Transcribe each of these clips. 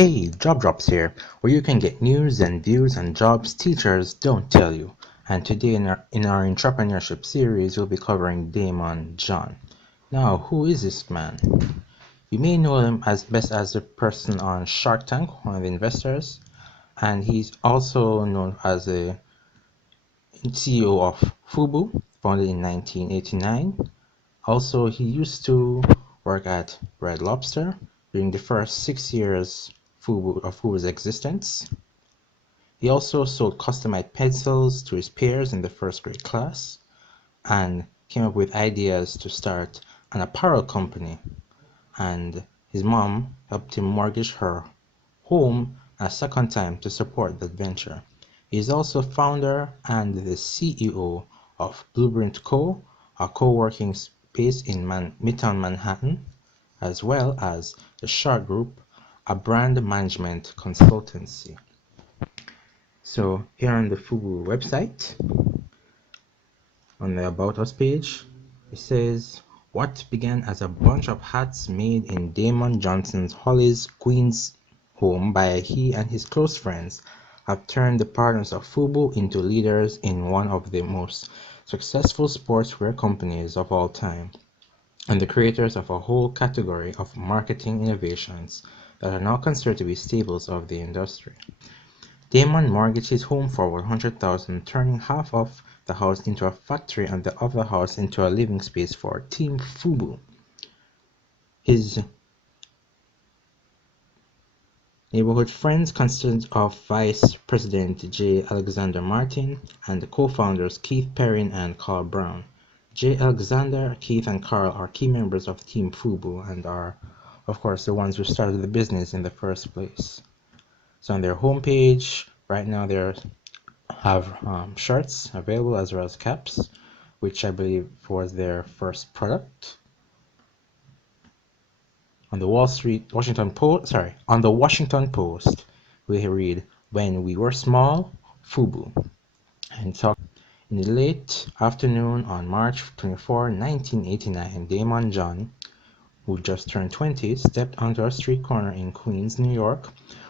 Hey, Job Drops here, where you can get news and views on jobs teachers don't tell you. And today in our entrepreneurship series, we'll be covering Daymond John. Now, who is this man? You may know him as best as the person on Shark Tank, one of the investors, and he's also known as the CEO of Fubu, founded in 1989. Also, he used to work at Red Lobster during the first 6 years of Fubu's existence. He also sold customized pencils to his peers in the first grade class and came up with ideas to start an apparel company. And his mom helped him mortgage her home a second time to support that venture. He is also founder and the CEO of Blueprint Co., a co-working space in Midtown Manhattan, as well as the Shark Group, a brand management consultancy. So here on the Fubu website, on the About Us page, it says, what began as a bunch of hats made in Daymond Johnson's Hollis, Queens home by he and his close friends have turned the partners of Fubu into leaders in one of the most successful sportswear companies of all time, and the creators of a whole category of marketing innovations that are now considered to be staples of the industry. Daymond mortgaged his home for $100,000, turning half of the house into a factory and the other house into a living space for Team Fubu. His neighborhood friends consisted of Vice President J. Alexander Martin and the co-founders Keith Perrin and Carl Brown. J. Alexander, Keith, and Carl are key members of Team Fubu and are, of course, the ones who started the business in the first place. So on their homepage, right now they have shirts available as well as caps, which I believe was their first product. On the on the Washington Post, we read, "When we were small, Fubu," and talk. In the late afternoon on March 24, 1989, Daymond John, who just turned 20, stepped onto a street corner in Queens, New York,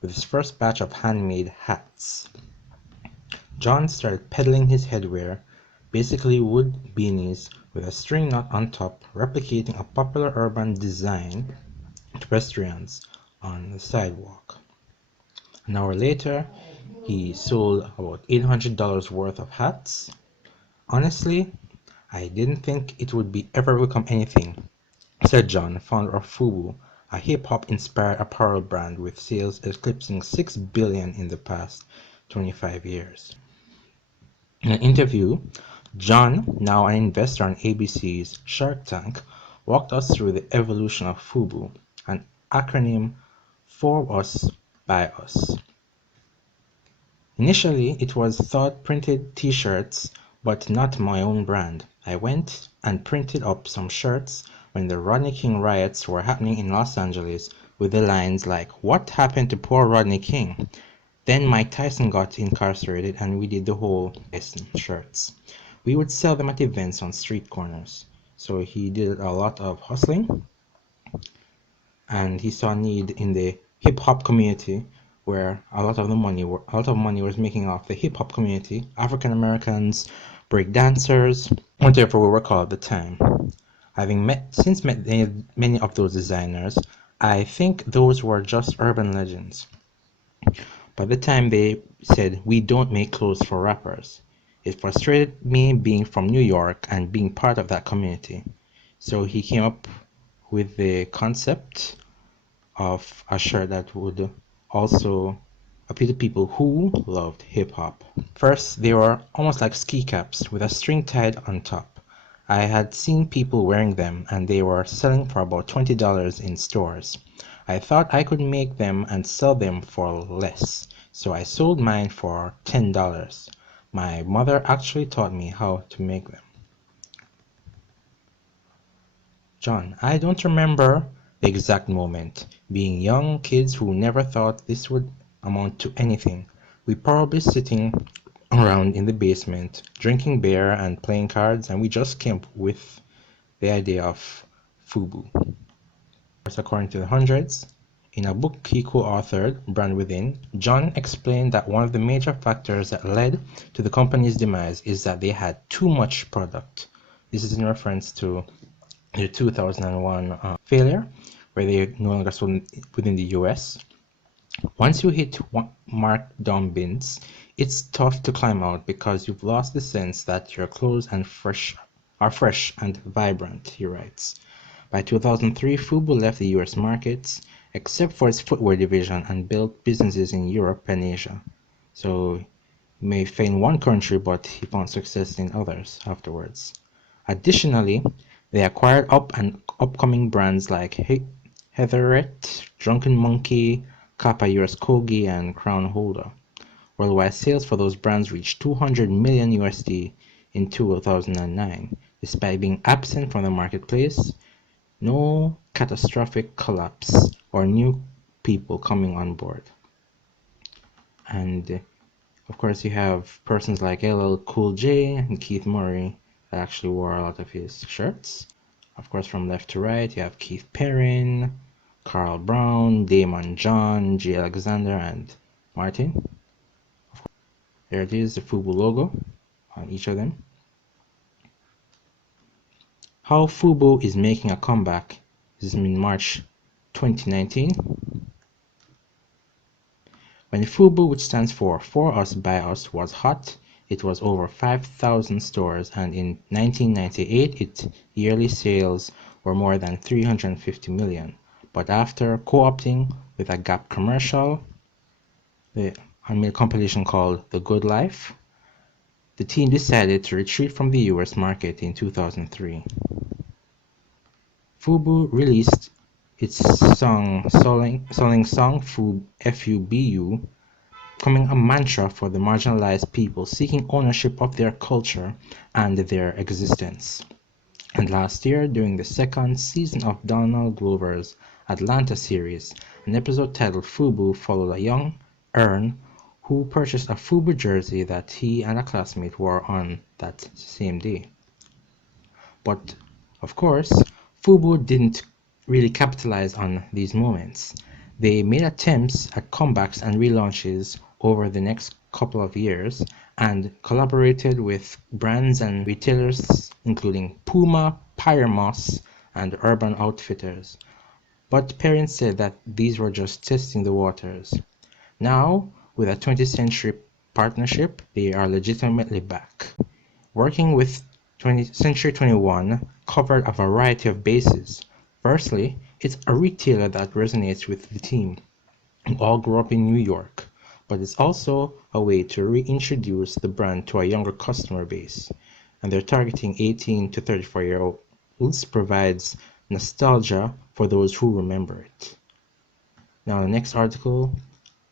with his first batch of handmade hats. John started peddling his headwear, basically wood beanies with a string knot on top, replicating a popular urban design to pedestrians on the sidewalk. An hour later, he sold about $800 worth of hats. Honestly, I didn't think it would ever become anything, said John, founder of Fubu, a hip-hop inspired apparel brand with sales eclipsing $6 billion in the past 25 years. In an interview, John, now an investor on ABC's Shark Tank, walked us through the evolution of Fubu, an acronym for us by us. Initially, it was thought printed t-shirts, but not my own brand. I went and printed up some shirts when the Rodney King riots were happening in Los Angeles with the lines like, "What happened to poor Rodney King?" Then Mike Tyson got incarcerated and we did the whole Tyson shirts. We would sell them at events on street corners. So he did a lot of hustling and he saw need in the hip hop community where a lot of money was making off the hip hop community, African Americans, break dancers, whatever we were called at the time. Having met many of those designers, I think those were just urban legends. By the time they said, "We don't make clothes for rappers," it frustrated me being from New York and being part of that community. So he came up with the concept of a shirt that would also appeal to people who loved hip hop. First, they were almost like ski caps with a string tied on top. I had seen people wearing them and they were selling for about $20 in stores. I thought I could make them and sell them for less, so I sold mine for $10. My mother actually taught me how to make them. John, I don't remember the exact moment. Being young kids who never thought this would amount to anything. We probably sitting around in the basement, drinking beer and playing cards, and we just came up with the idea of Fubu. According to the hundreds, In a book he co-authored, Brand Within, John explained that one of the major factors that led to the company's demise is that they had too much product. This is in reference to the 2001 failure, where they no longer sold within the US. Once you hit markdown bins, it's tough to climb out because you've lost the sense that your clothes are fresh and vibrant, he writes. By 2003, Fubu left the US markets, except for its footwear division, and built businesses in Europe and Asia. So he may fail in one country, but he found success in others afterwards. Additionally, they acquired upcoming brands like Heatherette, Drunken Monkey, Kappa US Kogi, and Crown Holder. Worldwide sales for those brands reached 200 million USD in 2009. Despite being absent from the marketplace, no catastrophic collapse or new people coming on board. And of course, you have persons like LL Cool J and Keith Murray that actually wore a lot of his shirts. Of course, from left to right, you have Keith Perrin, Carl Brown, Daymond John, J. Alexander, and Martin. There it is, the Fubu logo on each of them. How Fubu is making a comeback. This is in March 2019. When Fubu, which stands for Us By Us, was hot, it was over 5,000 stores, and in 1998 its yearly sales were more than 350 million. But after co-opting with a Gap commercial, the made compilation called The Good Life, the team decided to retreat from the US market in 2003. Fubu released its selling song Fubu, becoming a mantra for the marginalized people seeking ownership of their culture and their existence. And last year, during the second season of Donald Glover's Atlanta series, an episode titled Fubu followed a young Ern who purchased a Fubu jersey that he and a classmate wore on that same day. But, of course, Fubu didn't really capitalize on these moments. They made attempts at comebacks and relaunches over the next couple of years and collaborated with brands and retailers including Puma, Pyremoss, and Urban Outfitters. But parents said that these were just testing the waters. Now, with a 20th century partnership, they are legitimately back. Working with Century 21 covered a variety of bases. Firstly, it's a retailer that resonates with the team, who all grew up in New York, but it's also a way to reintroduce the brand to a younger customer base, and they're targeting 18 to 34-year-olds, provides nostalgia for those who remember it. Now the next article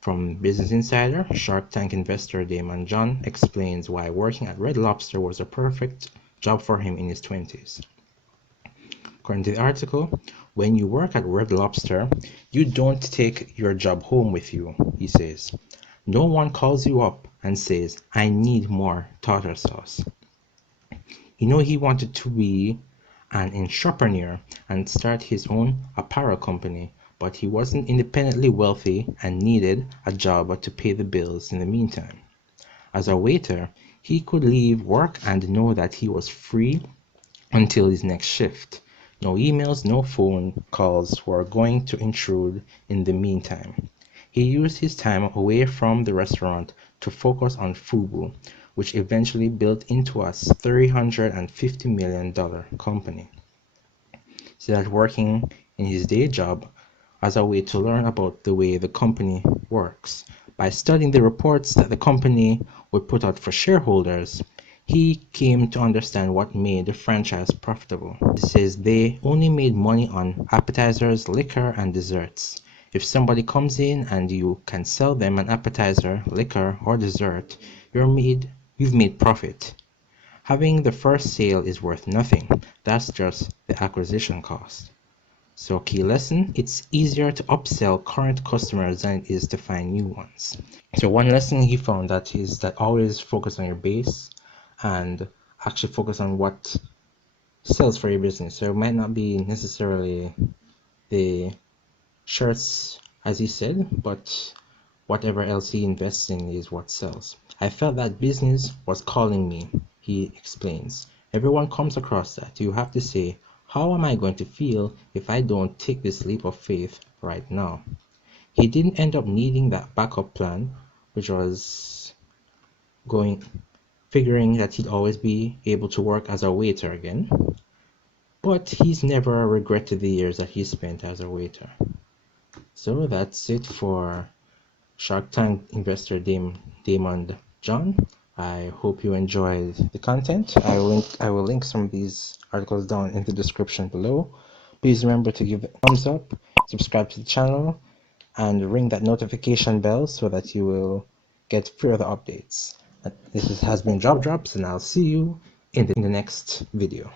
from Business Insider, Shark Tank investor Daymond John explains why working at Red Lobster was a perfect job for him in his 20s. According to the article, when you work at Red Lobster, you don't take your job home with you, he says. No one calls you up and says, I need more tartar sauce. He wanted to be an entrepreneur and start his own apparel company, but he wasn't independently wealthy and needed a job to pay the bills in the meantime. As a waiter, he could leave work and know that he was free until his next shift. No emails, no phone calls were going to intrude in the meantime. He used his time away from the restaurant to focus on Fubu, which eventually built into a $350 million company. He started working in his day job as a way to learn about the way the company works. By studying the reports that the company would put out for shareholders, he came to understand what made the franchise profitable. He says they only made money on appetizers, liquor, and desserts. If somebody comes in and you can sell them an appetizer, liquor, or dessert, you've made profit. Having the first sale is worth nothing. That's just the acquisition cost. So key lesson, it's easier to upsell current customers than it is to find new ones. So one lesson he found that is that always focus on your base and actually focus on what sells for your business. So it might not be necessarily the shirts as he said, but whatever else he invests in is what sells. I felt that business was calling me, he explains. Everyone comes across that. You have to say, how am I going to feel if I don't take this leap of faith right now? He didn't end up needing that backup plan, which was going figuring that he'd always be able to work as a waiter again. But he's never regretted the years that he spent as a waiter. So that's it for Shark Tank investor Daymond John. I hope you enjoyed the content. I will link some of these articles down in the description below. Please remember to give it a thumbs up, subscribe to the channel, and ring that notification bell so that you will get further updates. This has been Job Drops, and I'll see you in the next video.